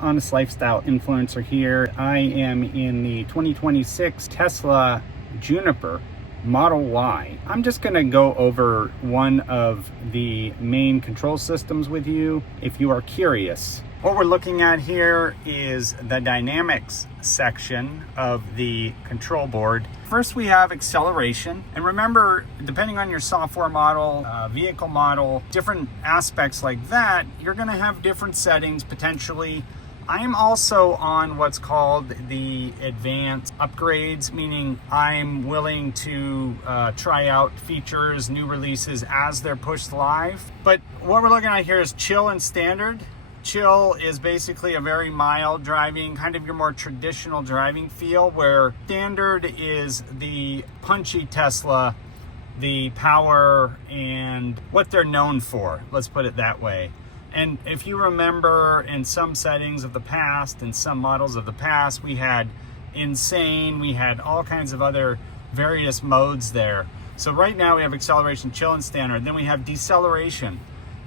Honest lifestyle influencer here. I am in the 2026 Tesla Juniper Model Y. I'm just going to go over one of the main control systems with you if you are curious. What we're looking at here is the dynamics section of the control board. First, we have acceleration. And remember, depending on your software model, vehicle model, different aspects like that, you're going to have different settings potentially. I'm also on what's called the advanced upgrades, meaning I'm willing to try out features, new releases as they're pushed live. But what we're looking at here is chill and standard. Chill is basically a very mild driving, kind of your more traditional driving feel, where standard is the punchy Tesla, the power and what they're known for. Let's put it that way. And if you remember, in some settings of the past, in some models of the past, we had insane, we had all kinds of other various modes there. So right now we have acceleration, chill, and standard. Then we have deceleration.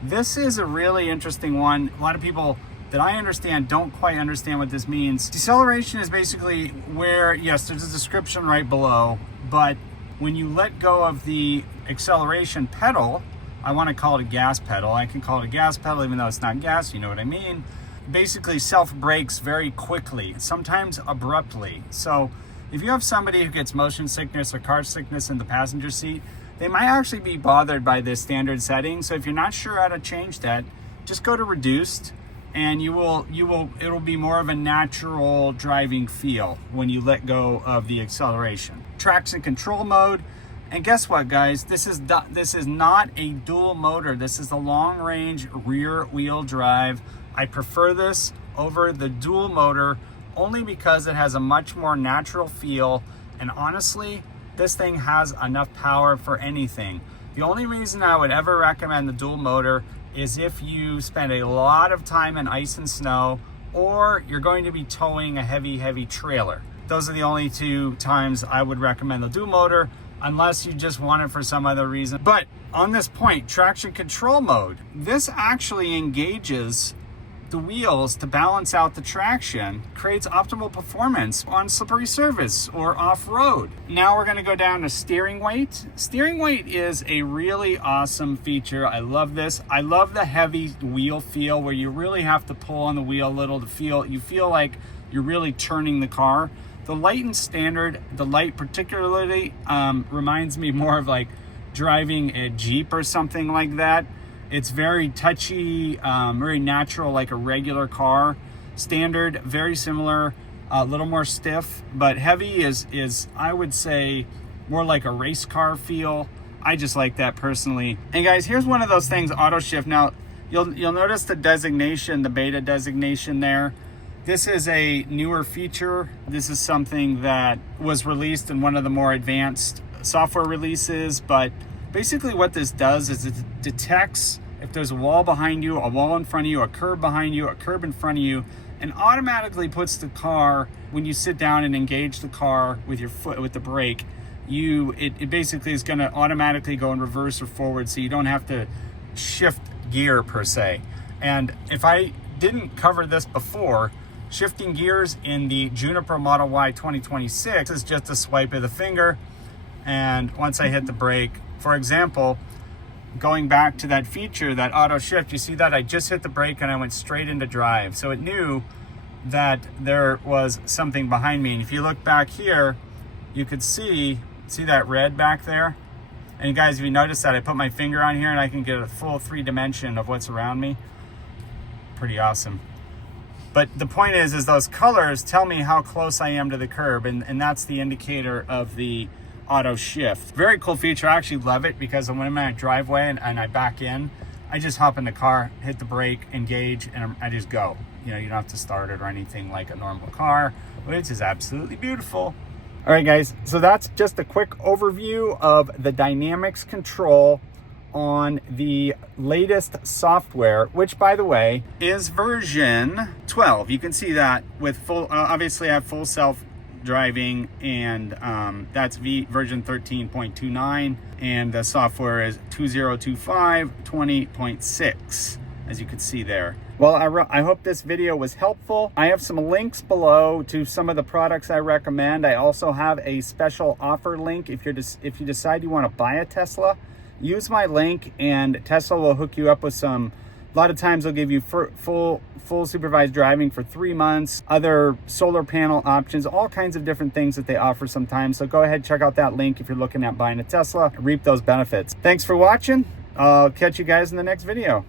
This is a really interesting one. A lot of people that I understand don't quite understand what this means. Deceleration is basically where, yes, there's a description right below, but when you let go of the acceleration pedal, I want to call it a gas pedal. I can call it a gas pedal even though it's not gas, you know what I mean? Basically self-brakes very quickly, sometimes abruptly. So if you have somebody who gets motion sickness or car sickness in the passenger seat, they might actually be bothered by this standard setting. So if you're not sure how to change that, just go to reduced and it'll be more of a natural driving feel when you let go of the acceleration. Traction control mode. And guess what, guys? This is not a dual motor. This is a long range rear wheel drive. I prefer this over the dual motor only because it has a much more natural feel. And honestly, this thing has enough power for anything. The only reason I would ever recommend the dual motor is if you spend a lot of time in ice and snow, or you're going to be towing a heavy trailer. Those are the only two times I would recommend the dual motor, unless you just want it for some other reason. But on this point, traction control mode, this actually engages the wheels to balance out the traction, creates optimal performance on slippery surface or off-road. Now we're gonna go down to steering weight. Steering weight is a really awesome feature. I love this. I love the heavy wheel feel where you really have to pull on the wheel a little to you feel like you're really turning the car. The light and standard, the light particularly reminds me more of like driving a Jeep or something like that. It's very touchy, very natural, like a regular car. Standard, very similar, a little more stiff, but heavy is I would say more like a race car feel. I just like that personally. And guys, here's one of those things, auto shift. Now you'll notice the designation, the beta designation there. This is a newer feature. This is something that was released in one of the more advanced software releases, but basically what this does is it detects if there's a wall behind you, a wall in front of you, a curb behind you, a curb in front of you, and automatically puts the car, when you sit down and engage the car with your foot, with the brake, it basically is gonna automatically go in reverse or forward, so you don't have to shift gear per se. And if I didn't cover this before, shifting gears in the Juniper Model Y 2026 is just a swipe of the finger. And once I hit the brake, for example, going back to that feature, that auto shift, you see that I just hit the brake and I went straight into drive. So it knew that there was something behind me. And if you look back here, you could see that red back there? And guys, if you notice that I put my finger on here and I can get a full 3 dimension of what's around me. Pretty awesome. But the point is those colors tell me how close I am to the curb, and that's the indicator of the auto shift. Very cool feature. I actually love it because when I'm in my driveway and I back in, I just hop in the car, hit the brake, engage, and I just go. You know, you don't have to start it or anything like a normal car, which is absolutely beautiful. All right, guys, so that's just a quick overview of the dynamics control on the latest software, which by the way is version 12. You can see that with full, obviously I have full self driving, and that's version 13.29, and the software is 2025 20.6. as you can see there. Well, I hope this video was helpful. I have some links below to some of the products I recommend. I also have a special offer link. If you decide you want to buy a Tesla, use my link and Tesla will hook you up with some. A lot of times they'll give you full supervised driving for 3 months, other solar panel options, all kinds of different things that they offer sometimes. So go ahead, check out that link if you're looking at buying a Tesla, reap those benefits. Thanks for watching. I'll catch you guys in the next video.